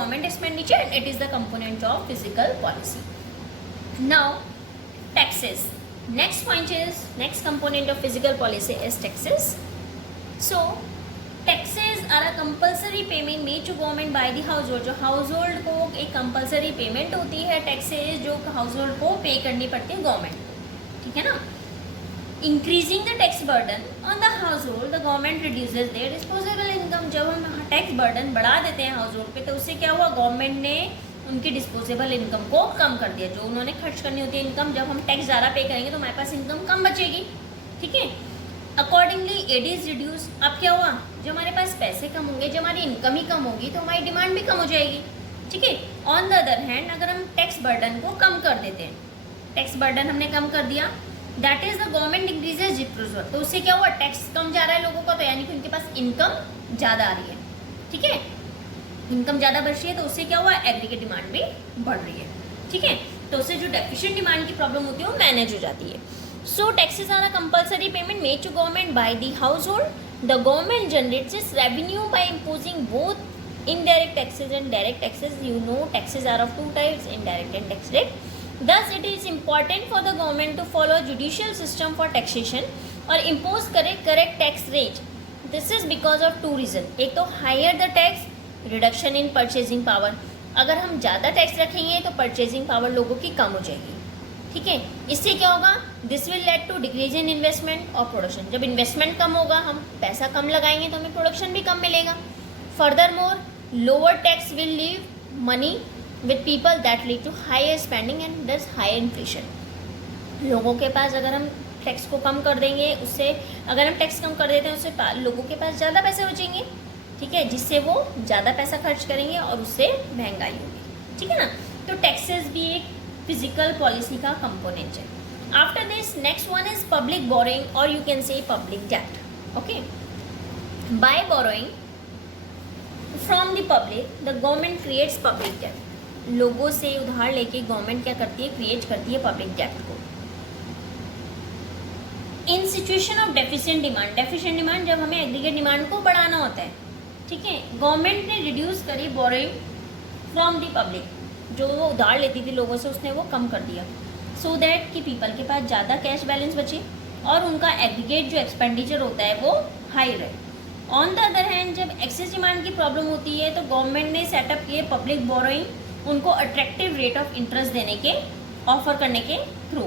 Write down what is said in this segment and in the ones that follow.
government expenditure and it is the component of fiscal policy. Now taxes. Next point is, next component of fiscal policy is taxes. So taxes are a compulsory payment made to government by the household. जो household को एक compulsory payment होती है taxes जो household को pay करनी पड़ती है government, ठीक है ना. Increasing the tax burden on the household, the government reduces their disposable income. जब हम टैक्स बर्डन बढ़ा देते हैं हाउस होल्ड पे तो उससे क्या हुआ, गवर्नमेंट ने उनकी डिस्पोजेबल इनकम को कम कर दिया. जो उन्होंने खर्च करनी होती है इनकम, जब हम टैक्स ज़्यादा पे करेंगे तो हमारे पास इनकम कम बचेगी, ठीक है. Accordingly it is reduce. अब क्या हुआ, जब हमारे पास पैसे कम होंगे, जब हमारी इनकम ही कम होगी तो हमारी डिमांड भी कम हो जाएगी, ठीक है. ऑन द अदर हैंड अगर हम टैक्स बर्डन को कम कर देते हैं, टैक्स बर्डन हमने कम कर दिया, that is the government increases disposal, तो उससे क्या हुआ, टैक्स कम जा रहा है लोगों का, तो यानी कि उनके पास इनकम ज़्यादा आ रही है, ठीक है. इनकम ज़्यादा बढ़ रही है तो उससे क्या हुआ, एग्रीगेट डिमांड भी बढ़ रही है, ठीक है. तो उससे जो डेफिशिएंट डिमांड की प्रॉब्लम होती है वो मैनेज हो जाती है. So taxes are a compulsory payment made to government by the household. The government generates its revenue by imposing both indirect taxes and direct taxes. You know taxes are of two types, indirect and tax rate. Thus it is important for the government to follow a judicial system for taxation और impose correct tax rate. This is because of two reasons. एक तो higher the tax, reduction in purchasing power. अगर हम ज़्यादा tax रखेंगे तो purchasing power लोगों की कम हो जाएगी, ठीक है. इससे क्या होगा, this will lead to decrease in investment और प्रोडक्शन. जब इन्वेस्टमेंट कम होगा, हम पैसा कम लगाएंगे तो हमें प्रोडक्शन भी कम मिलेगा. Furthermore, lower tax will leave money with people that lead to higher spending and thus higher inflation. लोगों के पास अगर हम टैक्स को कम कर देंगे, उससे अगर हम टैक्स कम कर देते हैं उससे लोगों के पास ज़्यादा पैसे बचेंगे, ठीक है, जिससे वो ज़्यादा पैसा खर्च करेंगे और उससे महंगाई होगी, ठीक है ना. तो टैक्सेस भी एक फिजिकल पॉलिसी का कंपोनेंट है. After this next one is public borrowing और you can say public debt. Okay, by borrowing from the public the government creates public debt. लोगों से उधार लेके गवर्नमेंट क्या करती है, क्रिएट करती है पब्लिक डेट को. In situation of deficient demand, deficient demand जब हमें एग्रीगेट डिमांड को बढ़ाना होता है, ठीक है, गवर्नमेंट ने रिड्यूस करी बोरोइंग फ्रॉम द पब्लिक. जो वो उधार लेती थी लोगों से उसने वो कम कर दिया, सो दैट कि पीपल के पास ज़्यादा कैश बैलेंस बचे और उनका एग्रीगेट जो एक्सपेंडिचर होता है वो हाई रहे. ऑन द अदर हैंड जब एक्सेस डिमांड की प्रॉब्लम होती है तो गवर्नमेंट ने सेटअप किए पब्लिक बोरोइंग, उनको अट्रैक्टिव रेट ऑफ इंटरेस्ट देने के, ऑफर करने के थ्रू.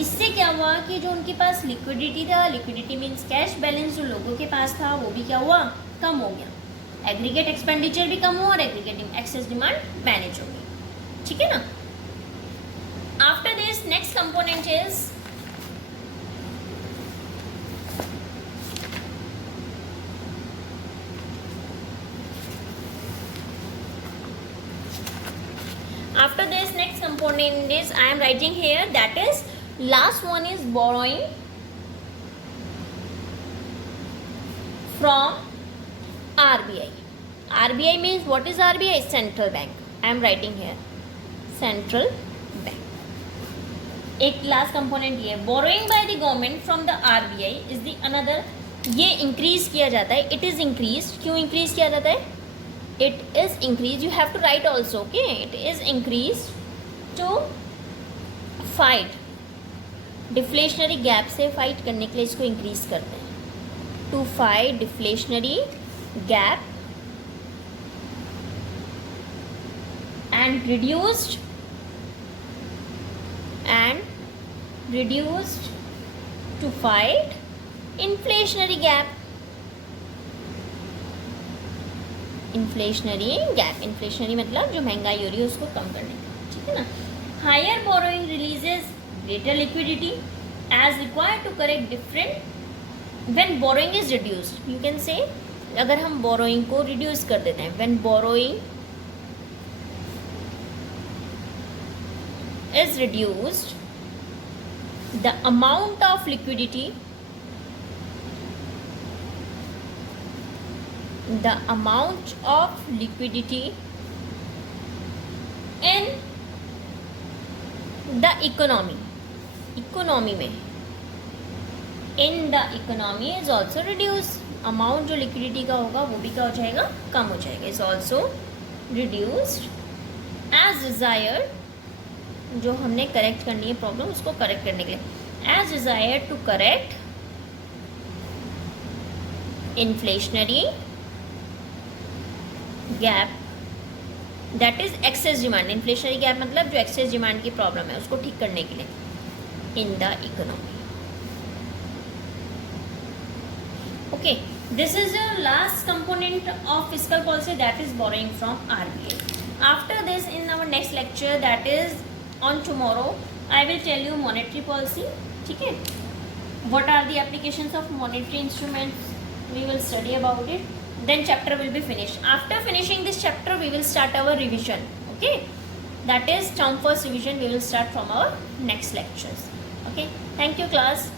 इससे क्या हुआ कि जो उनके पास लिक्विडिटी था, लिक्विडिटी मीन्स कैश बैलेंस जो लोगों के पास था वो भी क्या हुआ, कम हो गया. एग्रीगेट एक्सपेंडिचर भी कम हुआ और एग्रीगेट एक्सेस डिमांड मैनेज हो गई, ठीक है ना. After this next component is after this next component is I am writing here, that is last one is borrowing from RBI. RBI means what is RBI? Central Bank. I am writing here Central Bank. एक last component ये borrowing by the government from the RBI is the another. ये increase किया जाता है, it is increased. क्यों increase किया जाता है? It is increased, you have to write also, okay, it is increased to fight deflationary gap. से fight करने के लिए इसको increase करते हैं, to fight deflationary gap and reduced to fight inflationary gap. Inflationary gap, inflationary मतलब जो महंगाई हो रही है उसको कम करने का, ठीक है ना. Higher borrowing releases greater liquidity as required to correct different when borrowing is reduced. You can say अगर हम बोरोइंग को रिड्यूस कर देते हैं, when borrowing is reduced the amount of liquidity, the amount of liquidity in the economy में in the economy is also reduced. amount जो liquidity का होगा वो भी क्या हो जाएगा, कम हो जाएगा, is also reduced as desired, जो हमने करेक्ट करनी है प्रॉब्लम उसको करेक्ट करने के लिए, as desired to correct inflationary gap, that is excess demand. Inflationary gap मतलब जो एक्सेस डिमांड की प्रॉब्लम है उसको ठीक करने के लिए in the economy. Okay, this is the last component of fiscal policy, that is borrowing from RBI. After this, in our next lecture, that is on tomorrow, I will tell you monetary policy. ठीक है, what are the applications of monetary instruments, we will study about it. Then chapter will be finished. After finishing this chapter, we will start our revision. Okay, that is term first revision we will start from our next lectures. Okay, thank you class.